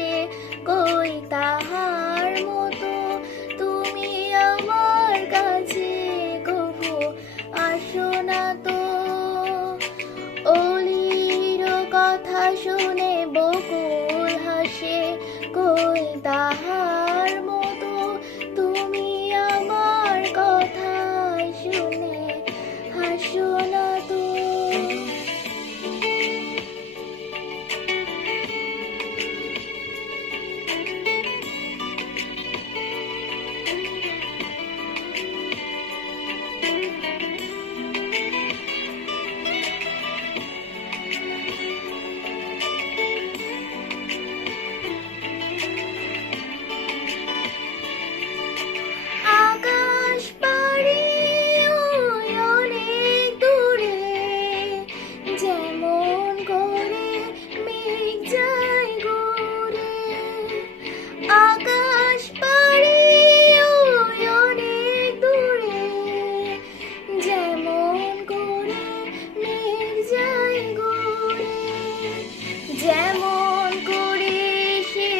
হাসে কই তাহার মতো তুমি আমার কাছে কভু আসো না তো। অলির কথা শুনে বকুল হাসে কই তাহার মতো তুমি আমার কথা শুনে হাসো না তো। আকাশ পাড়ি ওই অনেক দূরে যেমন করে মেঘ যায় ঘুরে। আকাশ পাড়ি ওই অনেক দূরে যেমন করে মেঘ যায় ঘুরে। যেমন করে সে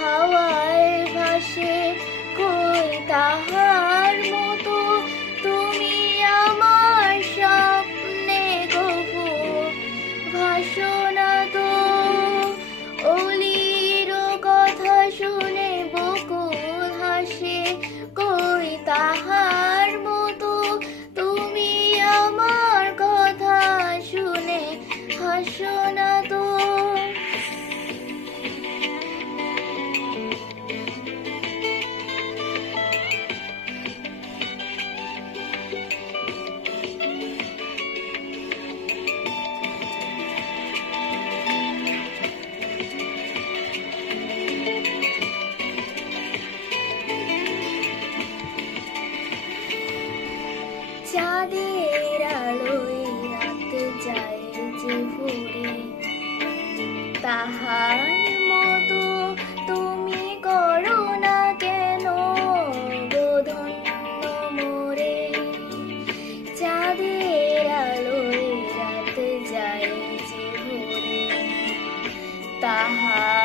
হাওয়ায় ভাসে কই তাহার মতো তুমি আমার স্বপ্নে কভু ভাসো না তো। অলির কথা শুনে বকুল হাসে কই তাহার মতো তুমি আমার কথা শুনে হাসো না তো। চাঁদের আলোয় রাত যায় যে ভোরে তাহার মতো তুমি করো না কেন বোধন্য মোরে। চাঁদের আলোয় রাত যায় যে ভোরে তাহার